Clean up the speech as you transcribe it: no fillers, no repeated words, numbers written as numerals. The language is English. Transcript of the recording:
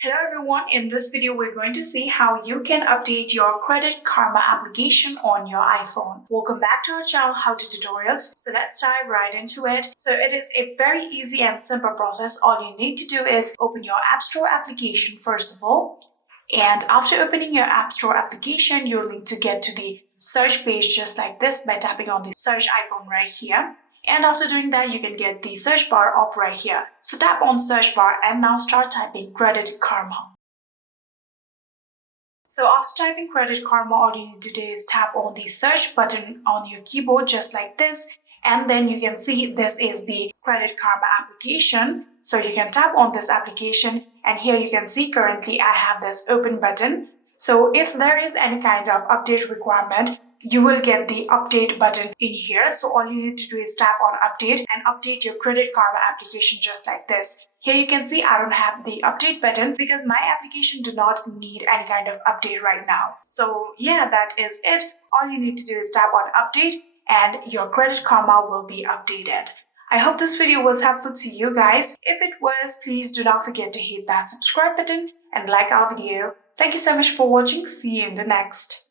Hello everyone, in this video we're going to see how you can update your Credit Karma application on your iPhone. Welcome back to our channel How To Tutorials. So let's dive right into it. So it is a very easy and simple process. All you need to do is open your App Store application first of all. And after opening your App Store application, you'll need to get to the search page just like this by tapping on the search icon right here. And after doing that, you can get the search bar up right here. So tap on search bar and now start typing Credit Karma. So after typing Credit Karma, all you need to do is tap on the search button on your keyboard just like this. And then you can see this is the Credit Karma application. So you can tap on this application and here you can see currently I have this open button. So if there is any kind of update requirement, you will get the update button in here. So all you need to do is tap on update and update your Credit Karma application just like this. Here you can see I don't have the update button because my application do not need any kind of update right now. So yeah, that is it. All you need to do is tap on update and your Credit Karma will be updated. I hope this video was helpful to you guys. If it was, please do not forget to hit that subscribe button and like our video. Thank you so much for watching. See you in the next.